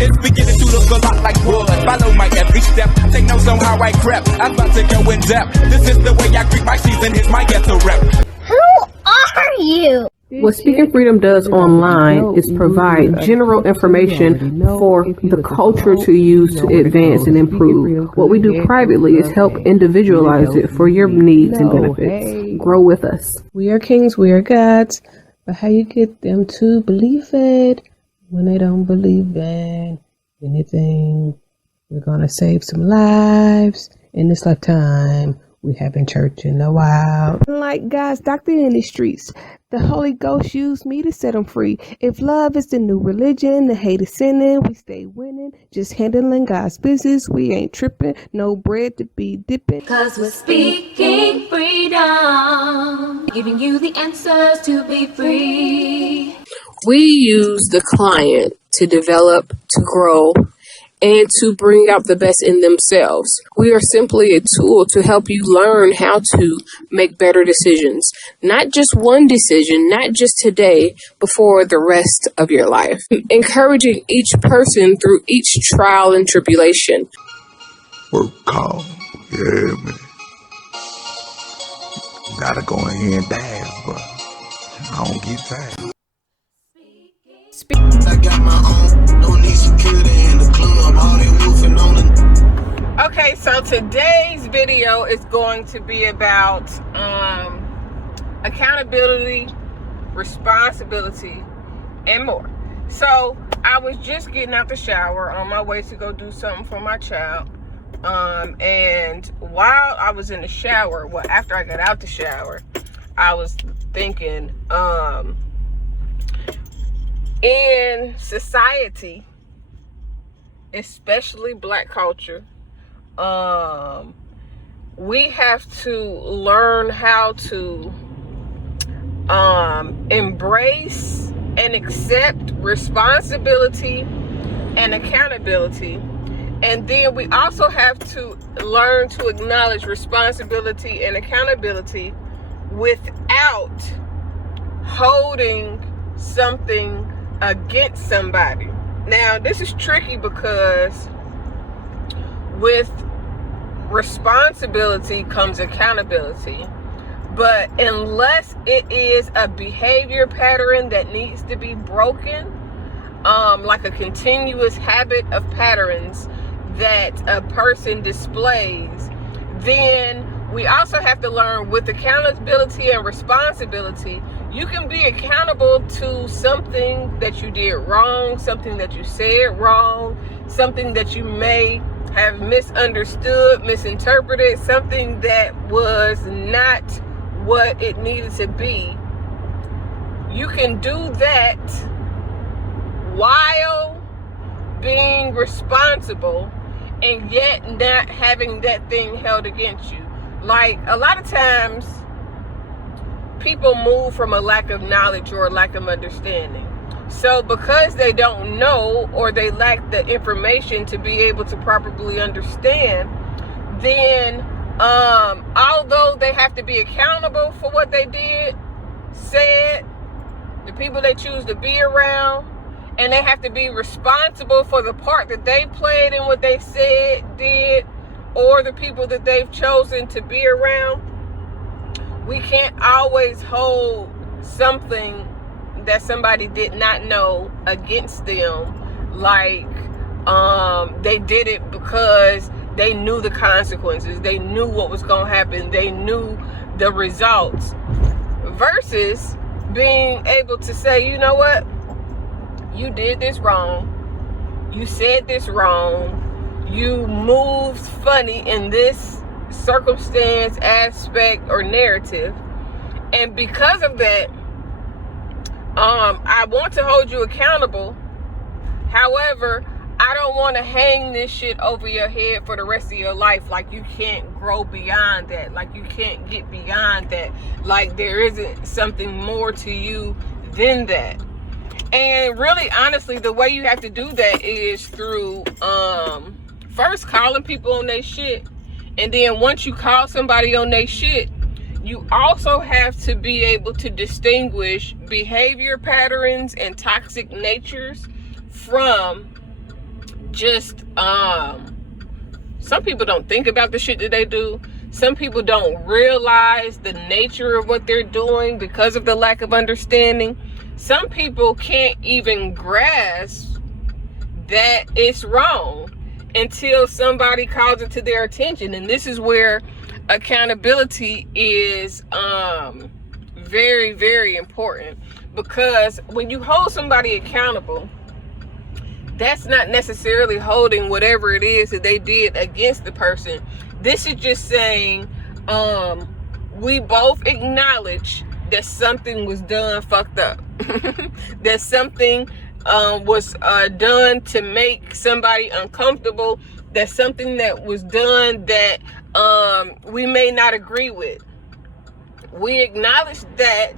It's beginning to look a lot like wood. Follow my every step. Take notes on how I crept. I'm about to go in depth. This is the way I greet my season. Here's my ghetto rep. Who are you? What Speaking Freedom does online is provide general information for the culture to use to advance and improve. What we do privately is help individualize it for your needs and benefits. Grow with us. We are kings, we are gods, but how you get them to believe it when they don't believe in anything? We're gonna save some lives in this lifetime. We haven't church in a while. Like God's doctor in the streets, the Holy Ghost used me to set them free. If love is the new religion, the hate is sinning, we stay winning. Just handling God's business, we ain't tripping. No bread to be dipping. Cause we're speaking freedom, giving you the answers to be free. We use the client to develop, to grow, and to bring out the best in themselves. We are simply a tool to help you learn how to make better decisions. Not just one decision, not just today, but for the rest of your life. Encouraging each person through each trial and tribulation. Work call. Yeah, man. Gotta go in here and dance, but I don't get tired. I got my own, don't need security in the club, all they woofing on the... Okay, so today's video is going to be about accountability, responsibility, and more. So I was just getting out the shower on my way to go do something for my child. And while I was in the shower, well, after I got out the shower, I was thinking, in society, especially Black culture, we have to learn how to embrace and accept responsibility and accountability. And then we also have to learn to acknowledge responsibility and accountability without holding something against somebody. Now, this is tricky because with responsibility comes accountability. But unless it is a behavior pattern that needs to be broken, like a continuous habit of patterns that a person displays, then we also have to learn with accountability and responsibility, you can be accountable to something that you did wrong, something that you said wrong, something that you may have misunderstood, misinterpreted, something that was not what it needed to be. You can do that while being responsible and yet not having that thing held against you. Like, a lot of times people move from a lack of knowledge or a lack of understanding. So because they don't know or they lack the information to be able to properly understand, then although they have to be accountable for what they did, said, the people they choose to be around, and they have to be responsible for the part that they played in what they said, did, or the people that they've chosen to be around, we can't always hold something that somebody did not know against them, like they did it because they knew the consequences, they knew what was going to happen, they knew the results, versus being able to say, you know what, you did this wrong, you said this wrong, you moved funny in this circumstance, aspect, or narrative, and because of that, I want to hold you accountable. However, I don't want to hang this shit over your head for the rest of your life. Like, you can't grow beyond that. Like, you can't get beyond that. Like, there isn't something more to you than that. And really, honestly, the way you have to do that is through first calling people on their shit. And then once you call somebody on their shit, you also have to be able to distinguish behavior patterns and toxic natures from just some people don't think about the shit that they do. Some people don't realize the nature of what they're doing because of the lack of understanding. Some people can't even grasp that it's wrong until somebody calls it to their attention. And this is where accountability is very, very important, because when you hold somebody accountable, that's not necessarily holding whatever it is that they did against the person. This is just saying we both acknowledge that something was done fucked up. That something was done to make somebody uncomfortable. That something that was done that we may not agree with. We acknowledge that,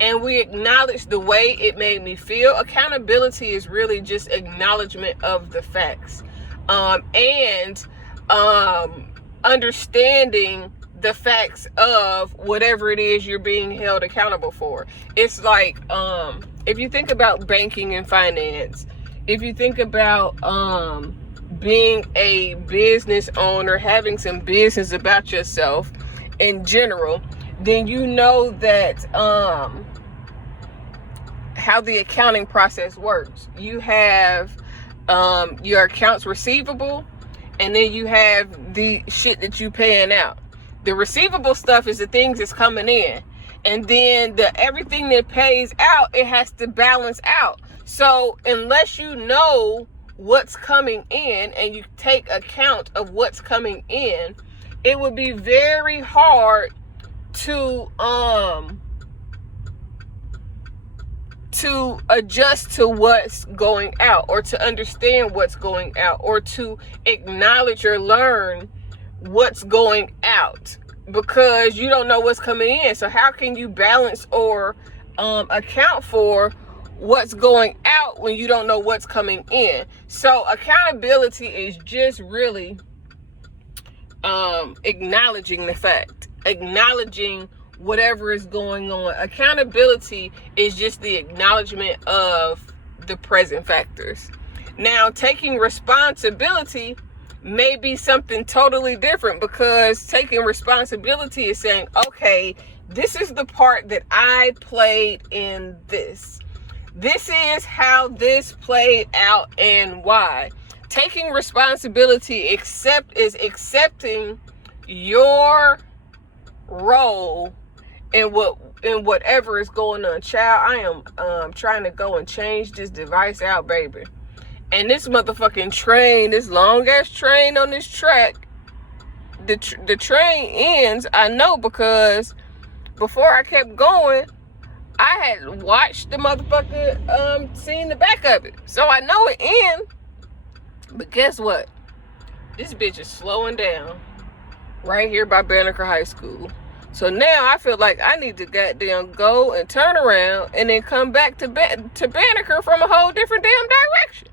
and we acknowledge the way it made me feel. Accountability is really just acknowledgement of the facts, and understanding the facts of whatever it is you're being held accountable for. It's like, if you think about banking and finance, if you think about being a business owner, having some business about yourself in general, then you know that how the accounting process works. You have your accounts receivable, and then you have the shit that you paying out. The receivable stuff is the things that's coming in, and then everything that pays out, it has to balance out. So unless you know what's coming in and you take account of what's coming in, it would be very hard to adjust to what's going out, or to understand what's going out, or to acknowledge or learn what's going out, because you don't know what's coming in. So how can you balance or account for what's going out when you don't know what's coming in? So accountability is just really acknowledging the fact, acknowledging whatever is going on. Accountability is just the acknowledgement of the present factors. Now, taking responsibility may be something totally different, because taking responsibility is saying, okay, this is the part that I played in this. This is how this played out and why. Taking responsibility is accepting your role in whatever is going on. Child, I am trying to go and change this device out, baby. And this motherfucking train, this long ass train on this track, the train ends. I know, because before I kept going, I had watched the motherfucker, seen the back of it. So I know it ends. But guess what? This bitch is slowing down right here by Banneker High School. So now I feel like I need to goddamn go and turn around and then come back to Banneker from a whole different damn direction.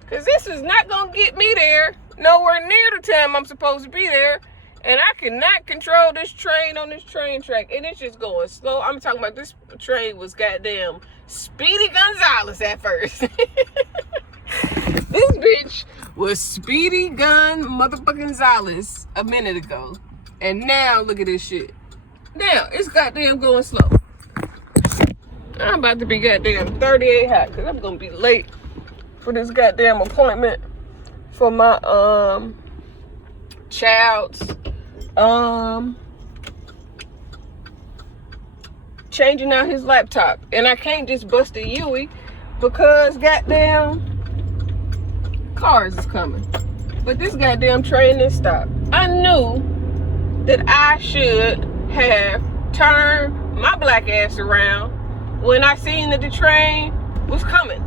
Because this is not going to get me there nowhere near the time I'm supposed to be there. And I cannot control this train on this train track. And it's just going slow. I'm talking about this train was goddamn Speedy Gonzales at first. This bitch was Speedy Gun motherfucking Gonzales a minute ago. And now look at this shit. Now it's goddamn going slow. I'm about to be goddamn 38 hot, because I'm going to be late for this goddamn appointment for my child's changing out his laptop. And I can't just bust a Yui, because goddamn cars is coming. But this goddamn train didn't stop. I knew that I should have turned my black ass around when I seen that the train was coming.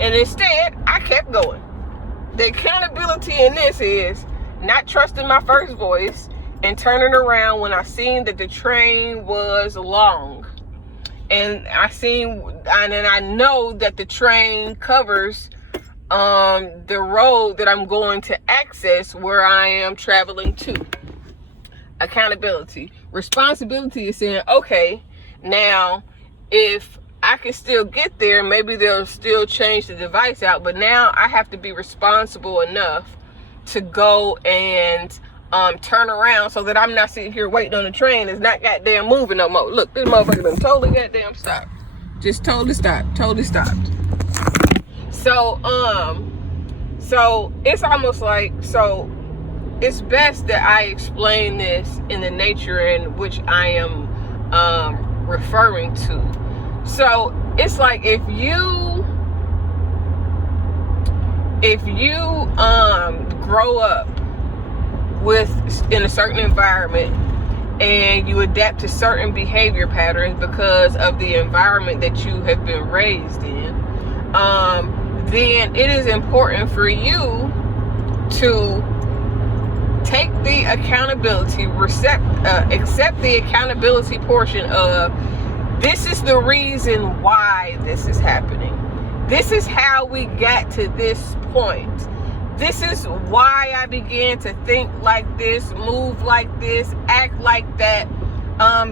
And instead, I kept going. The accountability in this is not trusting my first voice and turning around when I seen that the train was long. And I know that the train covers the road that I'm going to access where I am traveling to. Accountability. Responsibility is saying, okay, now if I can still get there. Maybe they'll still change the device out, but now I have to be responsible enough to go and turn around so that I'm not sitting here waiting on the train. It's not goddamn moving no more. Look, this motherfucker done totally goddamn stopped. Just totally stopped. So it's almost like, so it's best that I explain this in the nature in which I am referring to. So it's like if you grow up in a certain environment and you adapt to certain behavior patterns because of the environment that you have been raised in, then it is important for you to take the accountability, accept the accountability portion of, this is the reason why this is happening. This is how we got to this point. This is why I began to think like this, move like this, act like that.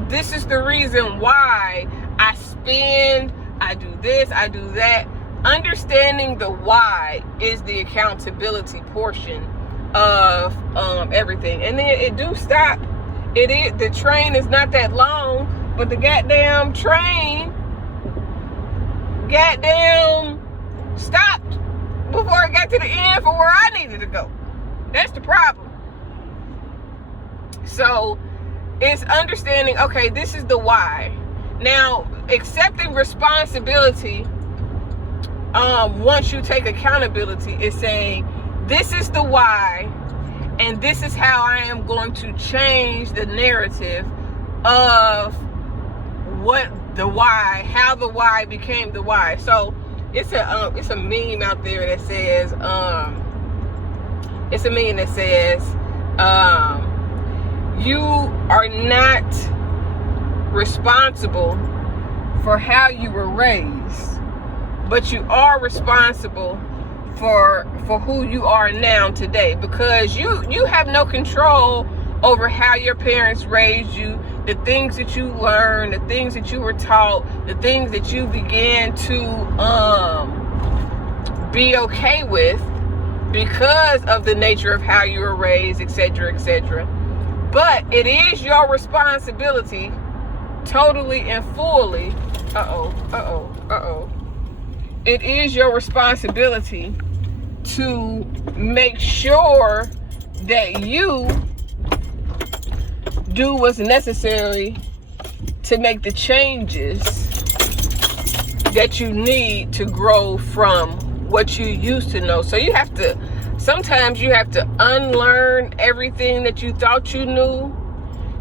This is the reason why I spend, I do this, I do that. Understanding the why is the accountability portion of everything. And then it do stop. The train is not that long, but the goddamn train stopped before it got to the end for where I needed to go. That's the problem. So it's understanding, okay, this is the why. Now, accepting responsibility, once you take accountability, is saying, this is the why, and this is how I am going to change the narrative of what the why, how the why became the why. So it's a meme out there that says, you are not responsible for how you were raised, but you are responsible for who you are now today, because you have no control over how your parents raised you, the things that you learned, the things that you were taught, the things that you began to be okay with because of the nature of how you were raised, etc., etc. But it is your responsibility, totally and fully. It is your responsibility to make sure that you do what's necessary to make the changes that you need to grow from what you used to know. So sometimes you have to unlearn everything that you thought you knew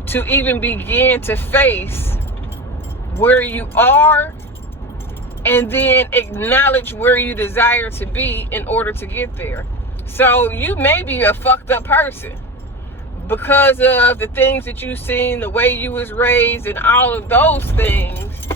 to even begin to face where you are, and then acknowledge where you desire to be in order to get there. So you may be a fucked up person because of the things that you've seen, the way you was raised, and all of those things.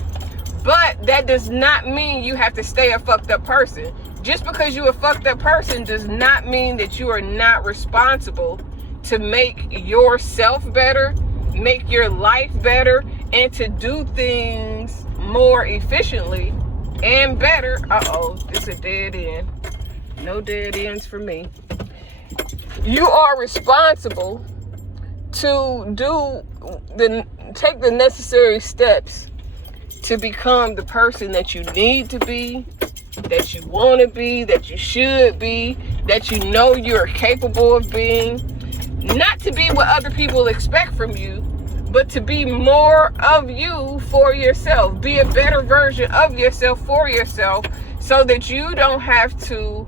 But that does not mean you have to stay a fucked up person. Just because you're a fucked up person does not mean that you are not responsible to make yourself better, make your life better, and to do things more efficiently and better. This is a dead end. No dead ends for me. You are responsible to take the necessary steps to become the person that you need to be, that you want to be, that you should be, that you know you're capable of being. Not to be what other people expect from you, but to be more of you for yourself. Be a better version of yourself for yourself, so that you don't have to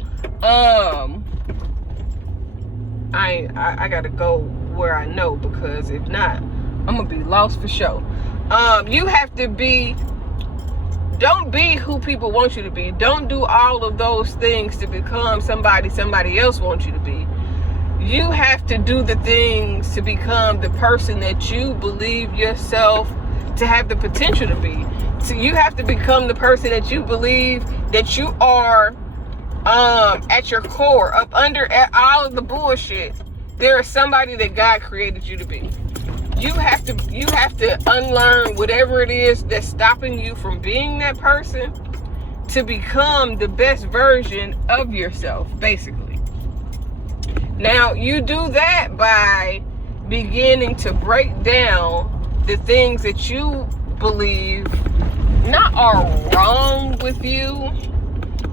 I gotta go where I know, because if not, I'm gonna be lost for sure. You have to be, don't be who people want you to be. Don't do all of those things to become somebody else wants you to be. You have to do the things to become the person that you believe yourself to have the potential to be. So you have to become the person that you believe that you are, at your core, up under all of the bullshit. There is somebody that God created you to be. you have to unlearn whatever it is that's stopping you from being that person to become the best version of yourself, basically. Now, you do that by beginning to break down the things that you believe not are wrong with you,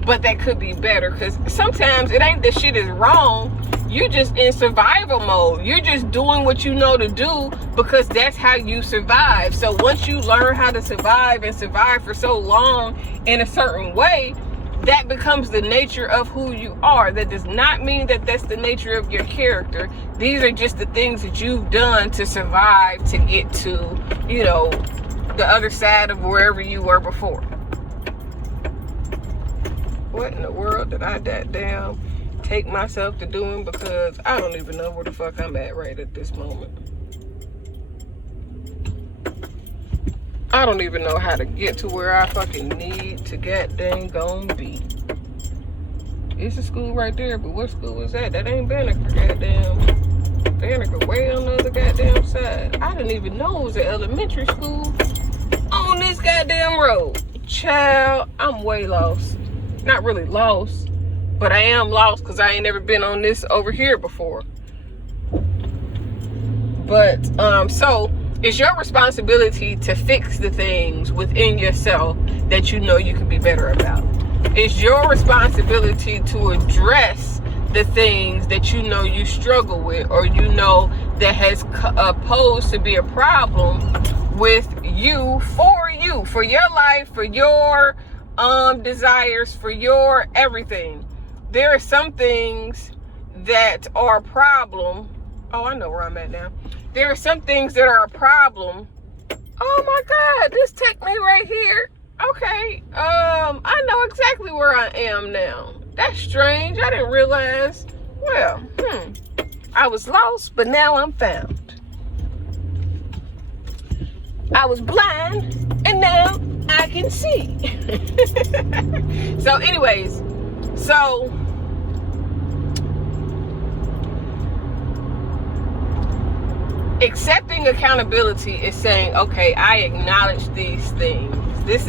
but that could be better. Because sometimes it ain't that shit is wrong. You're just in survival mode. You're just doing what you know to do because that's how you survive. So once you learn how to survive and survive for so long in a certain way, that becomes the nature of who you are. That does not mean that that's the nature of your character. These are just the things that you've done to survive, to get to, you know, the other side of wherever you were before. What in the world did I damn take myself to doing? Because I don't even know where the fuck I'm at right at this moment. I don't even know how to get to where I fucking need to goddamn gon' be. It's a school right there, but what school is that? That ain't Banneker, goddamn. Banneker way on the other goddamn side. I didn't even know it was an elementary school on this goddamn road. Child, I'm way lost. Not really lost, but I am lost because I ain't never been on this over here before. But, so it's your responsibility to fix the things within yourself that you know you can be better about. It's your responsibility to address the things that you know you struggle with, or you know that has posed to be a problem with you, for your life, for your desires, for your everything. There are some things that are a problem. Oh, I know where I'm at now. There are some things that are a problem. Oh my God, this take me right here. Okay, I know exactly where I am now. That's strange. I didn't realize. Well, I was lost, but now I'm found. I was blind, and now I can see. So anyways, so accepting accountability is saying, okay, I acknowledge these things.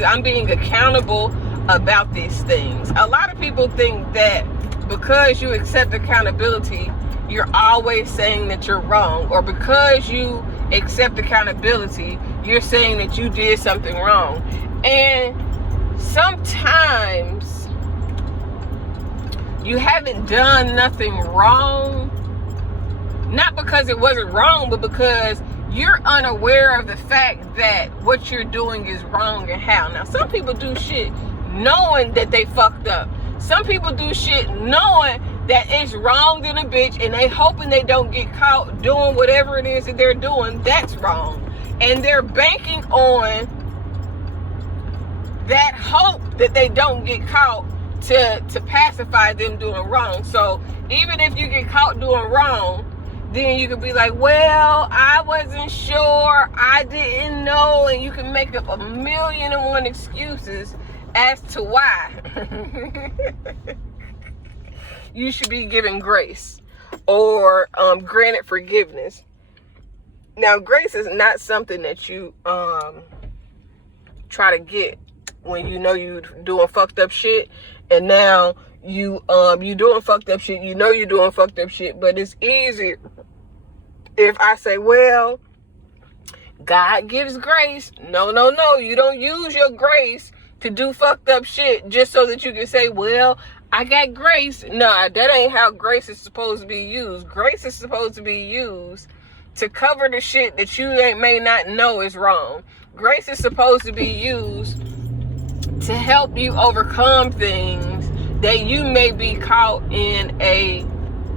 I'm being accountable about these things. A lot of people think that because you accept accountability, you're always saying that you're wrong, or because you accept accountability, you're saying that you did something wrong. And sometimes you haven't done nothing wrong, not because it wasn't wrong, but because you're unaware of the fact that what you're doing is wrong and how. Now, some people do shit knowing that they fucked up. Some people do shit knowing that it's wrong than a bitch, and they hoping they don't get caught doing whatever it is that they're doing that's wrong. And they're banking on that hope that they don't get caught to pacify them doing wrong. So even if you get caught doing wrong, then you could be like, well, I wasn't sure, I didn't know, and you can make up 1,000,001 excuses as to why you should be given grace or granted forgiveness. Now, grace is not something that you try to get when you know you doing fucked up shit, and now you doing fucked up shit. You know you're doing fucked up shit, but it's easier if I say, well, God gives grace. No, you don't use your grace to do fucked up shit just so that you can say, well, I got grace. Nah, that ain't how grace is supposed to be used. Grace is supposed to be used to cover the shit that you may not know is wrong. Grace is supposed to be used to help you overcome things that you may be caught in a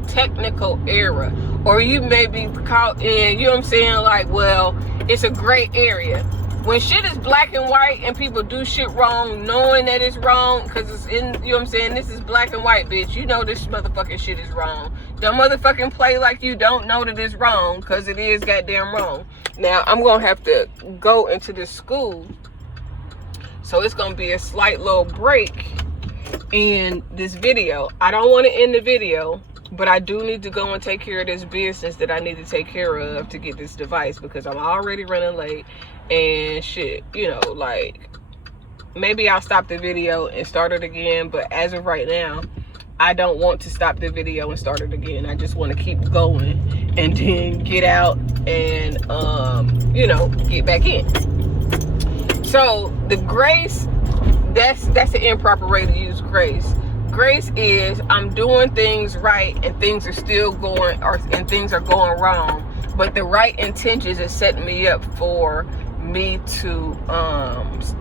technical error, or you may be caught in, you know what I'm saying, like, well, it's a gray area. When shit is black and white and people do shit wrong knowing that it's wrong, because it's in, you know what I'm saying, this is black and white, bitch. You know this motherfucking shit is wrong. Don't motherfucking play like you don't know that it's wrong, because it is goddamn wrong. Now, I'm going to have to go into this school, so it's going to be a slight little break in this video. I don't want to end the video But I do need to go and take care of this business that I need to take care of to get this device, because I'm already running late and shit, you know, like, maybe I'll stop the video and start it again, but as of right now, I don't want to stop the video and start it again. I just want to keep going and then get out and, you know, get back in. So the grace, that's the improper way to use grace. Grace is I'm doing things right and things are still going, and things are going wrong, but the right intentions is setting me up for me to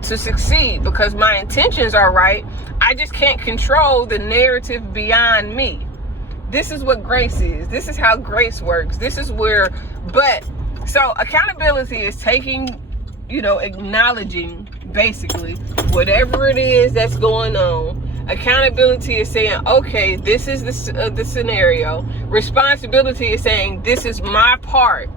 succeed, because my intentions are right. I just can't control the narrative beyond me. This is what grace is. This is how grace works. This is where, so accountability is taking, you know, acknowledging basically whatever it is that's going on. Accountability is saying, okay, this is the scenario. Responsibility is saying, this is my part.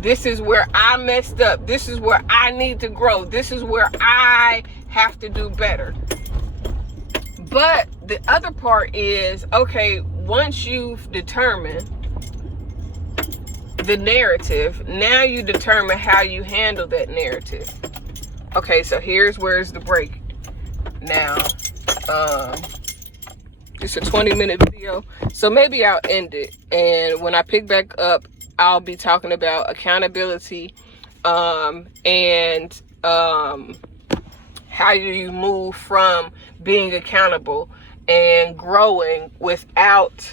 This is where I messed up. This is where I need to grow. This is where I have to do better. But the other part is, okay, once you've determined the narrative, now you determine how you handle that narrative. Okay, so here's where's the break. Now, it's a 20-minute video, so maybe I'll end it, and when I pick back up, I'll be talking about accountability, and how do you move from being accountable and growing without,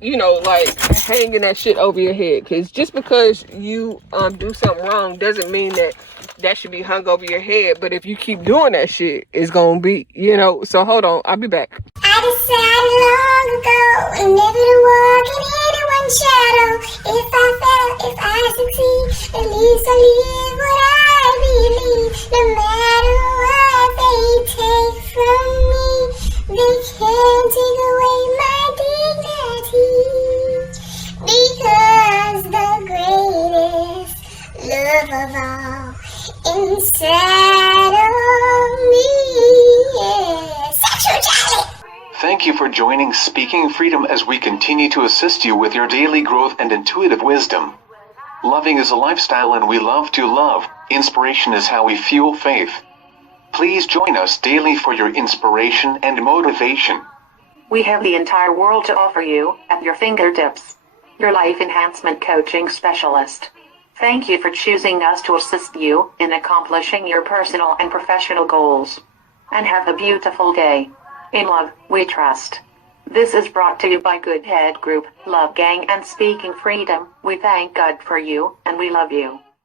you know, like hanging that shit over your head. Because just because you do something wrong doesn't mean that should be hung over your head. But if you keep doing that shit, it's gonna be, you know. So hold on, I'll be back. I decided long ago never to walk in anyone's shadow. If I fail, if I succeed, at least I live what I believe. No matter what they take from me, they can't take away my dignity. Because the greatest love of all inside of me is sexuality. Thank you for joining Speaking Freedom as we continue to assist you with your daily growth and intuitive wisdom. Loving is a lifestyle and we love to love. Inspiration is how we fuel faith. Please join us daily for your inspiration and motivation. We have the entire world to offer you at your fingertips. Your life enhancement coaching specialist. Thank you for choosing us to assist you in accomplishing your personal and professional goals. And have a beautiful day. In love, we trust. This is brought to you by Good Head Group, Love Gang and Speaking Freedom. We thank God for you, and we love you.